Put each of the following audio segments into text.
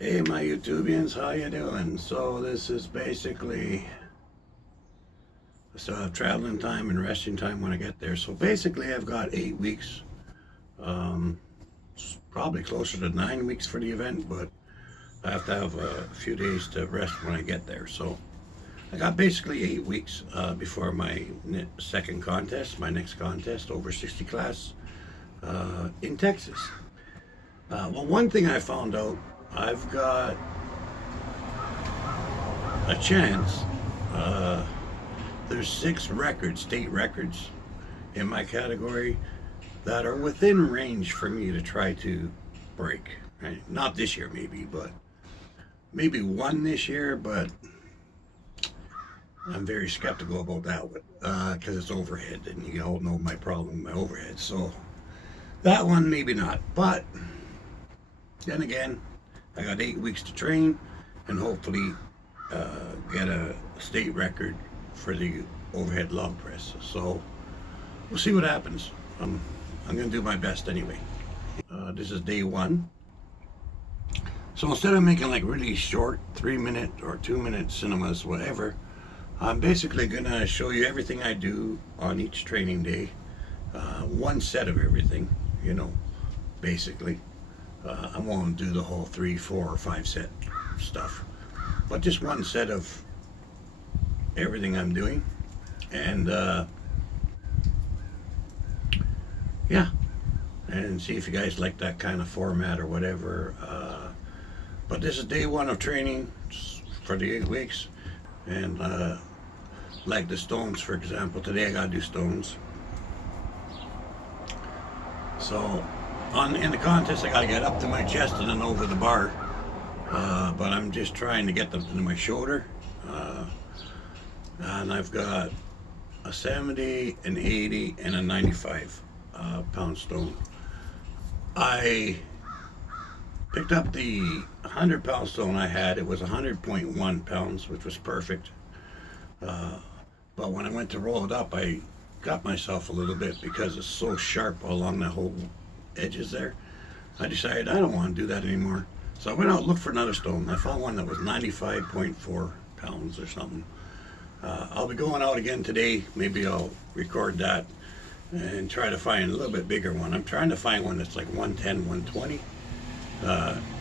Hey my YouTubians, how you doing? So this is basically traveling time and resting time when I get there. So basically I've got 8 weeks, probably closer to 9 weeks for the event, but I have to have a few days to rest when I get there. So I got basically 8 weeks before my second contest, my next contest, over 60 class in Texas. Well, one thing I found out, I've got a chance. There's 6 records, state records, in my category that are within range for me to try to break. Right? Not this year, maybe, but maybe one this year. But I'm very skeptical about that because it's overhead, and you all know my problem with my overhead. So that one, maybe not. But then again, I got 8 weeks to train and hopefully get a state record for the overhead log press. So we'll see what happens. I'm going to do my best anyway. This is day 1. So instead of making like really short 3-minute or 2-minute cinemas, whatever, I'm basically going to show you everything I do on each training day. One set of everything, you know, basically. I won't do the whole 3, 4, or 5 set stuff, but just one set of everything I'm doing. And yeah, and see if you guys like that kind of format or whatever. But this is day 1 of training for the 8 weeks. And like the stones, for example, today I gotta do stones. So in the contest I gotta get up to my chest and then over the bar, but I'm just trying to get them to my shoulder. And I've got a 70, an 80, and a 95 pound stone. I picked up the 100 pound stone I had. It was 100.1 pounds, which was perfect. But when I went to roll it up, I got myself a little bit because it's so sharp along the whole edges there. I decided I don't want to do that anymore. So I went out and looked for another stone. I found one that was 95.4 pounds or something. I'll be going out again today. Maybe I'll record that and try to find a little bit bigger one. I'm trying to find one that's like 110, 120.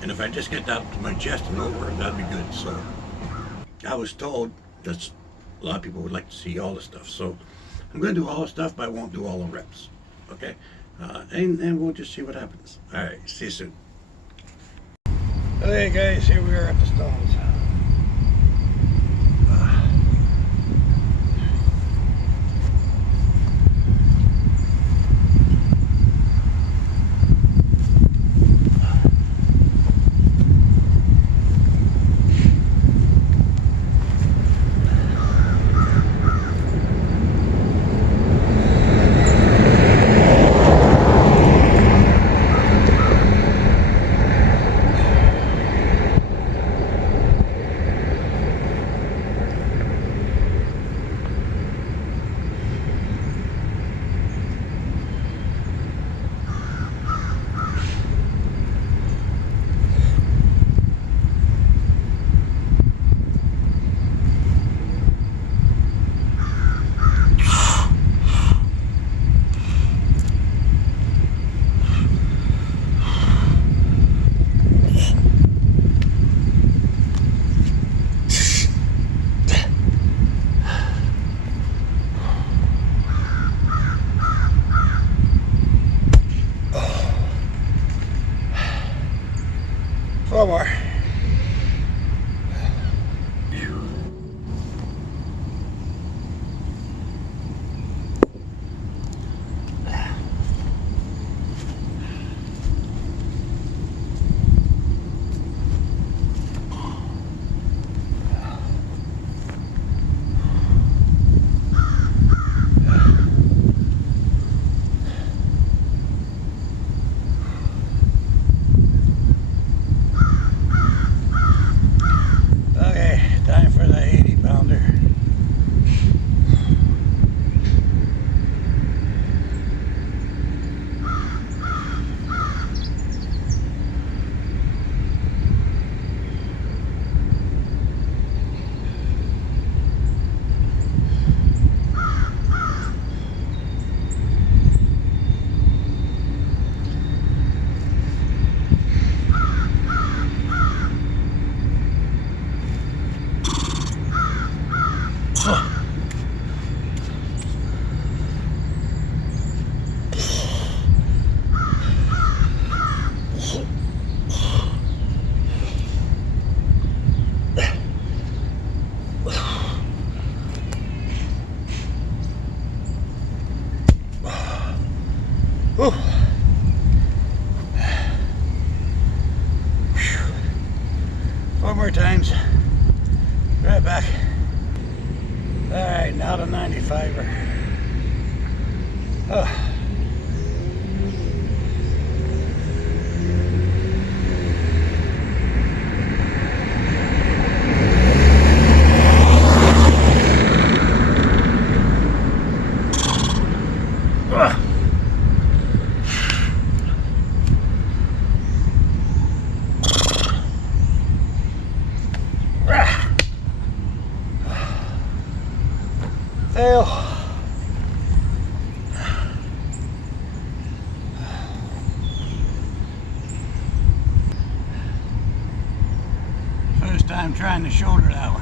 And if I just get that to my chest and over, that'd be good. So I was told that a lot of people would like to see all the stuff. So I'm going to do all the stuff, but I won't do all the reps. Okay? And we'll just see what happens. All right, see you soon. Okay guys, here we are at the stones. One more. more times. Right back. Alright, now the 95er. Oh. Fail. First time trying to shoulder that one.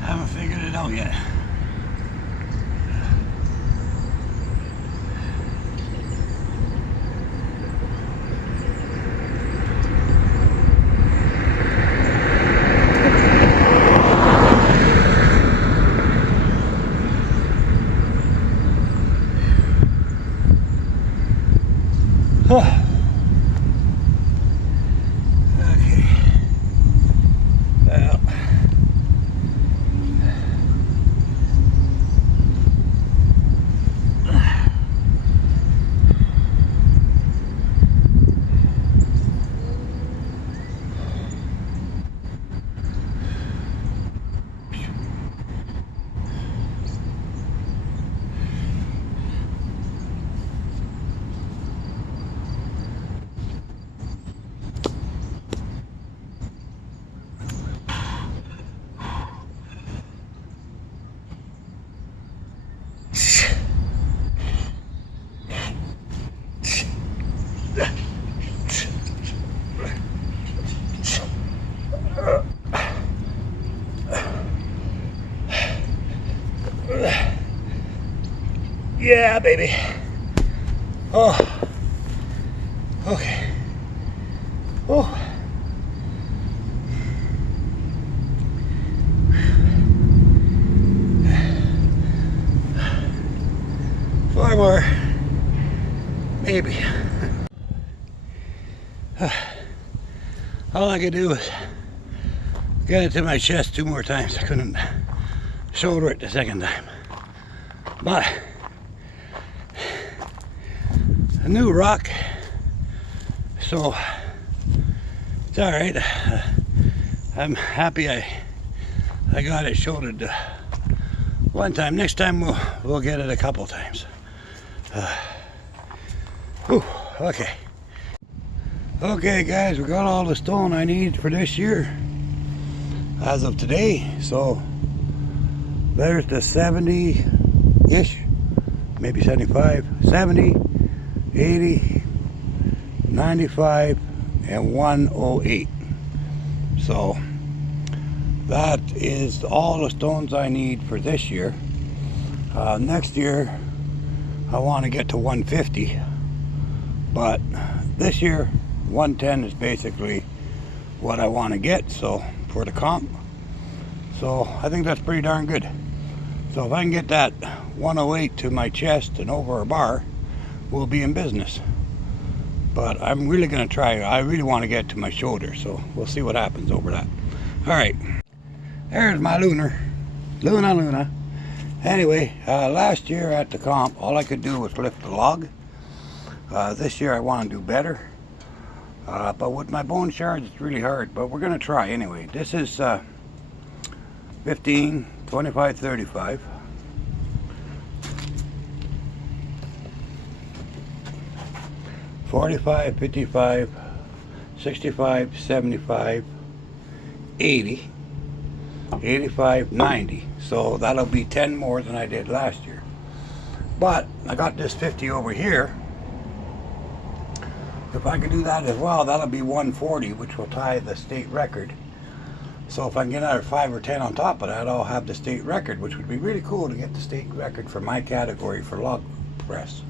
Haven't figured it out yet. Okay. Well. Yeah, baby. Oh. Okay. Oh. Four more. Maybe. All I could do was get it to my chest 2 more times. I couldn't shoulder it the second time. But a new rock, so it's all right. I'm happy I got it shouldered one time. Next time we'll get it a couple times. Okay. Okay, guys, we got all the stone I need for this year as of today. So there's the 70-ish, maybe 75, 70, 80, 95, and 108. So that is all the stones I need for this year. Next year I want to get to 150, but this year 110 is basically what I want to get, so for the comp. So I think that's pretty darn good. So if I can get that 108 to my chest and over a bar, we'll be in business. But I'm really going to try. I really want to get to my shoulder, so we'll see what happens over that. All right, there's my Luna. Anyway, last year at the comp, all I could do was lift the log. This year I want to do better. But with my bone shards, it's really hard, but we're going to try anyway. This is 15, 25, 35. 45, 55, 65, 75, 80, 85, 90. So that'll be 10 more than I did last year. But I got this 50 over here. If I could do that as well, that'll be 140, which will tie the state record. So if I can get another 5 or 10 on top of that, I'll have the state record, which would be really cool to get the state record for my category for log press.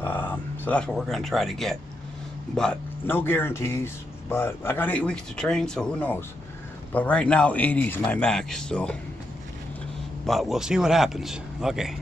So that's what we're going to try to get. But no guarantees. But I got 8 weeks to train, so who knows. But right now 80 is my max. So, but we'll see what happens. Okay.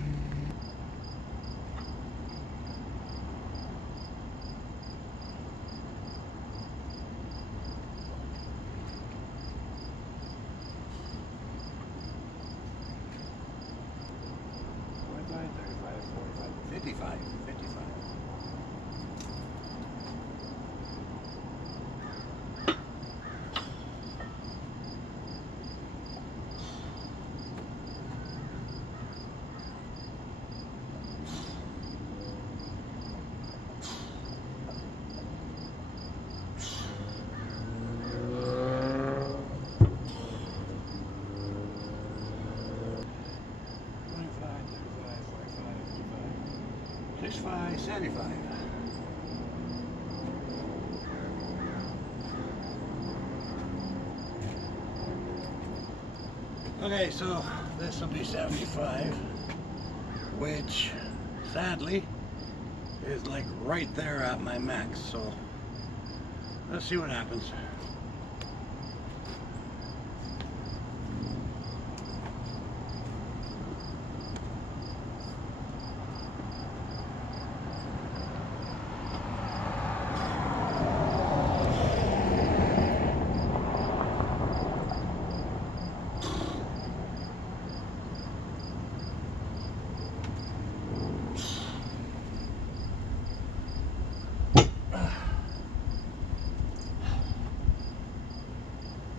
75. Okay, so this will be 75, which sadly is like right there at my max. So let's see what happens.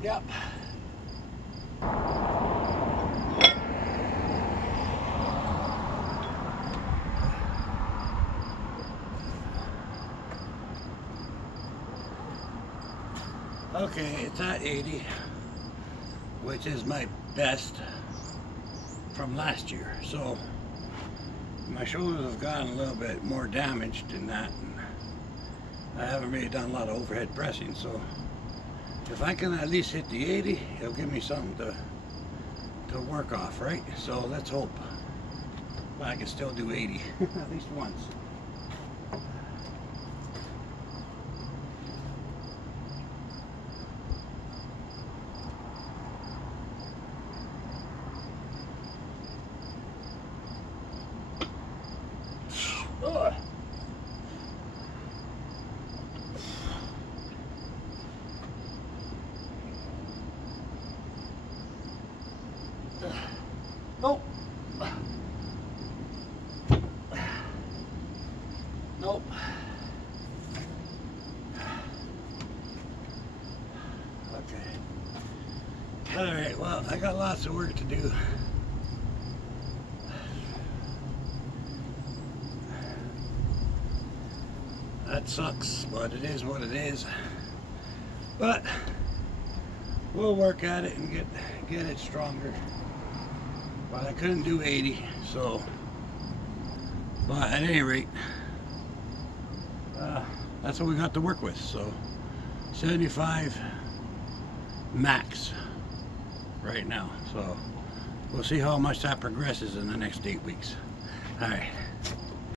Yep. Okay, it's at 80, which is my best from last year. So my shoulders have gotten a little bit more damaged in that, and I haven't really done a lot of overhead pressing. So if I can at least hit the 80, it'll give me something to work off, right? So let's hope I can still do 80 at least once. Ugh. Nope. Nope. Okay. Alright, well, I got lots of work to do. That sucks, but it is what it is. But we'll work at it and get it stronger. But I couldn't do 80, so. But at any rate, that's what we got to work with. So 75 max right now. So we'll see how much that progresses in the next 8 weeks. All right.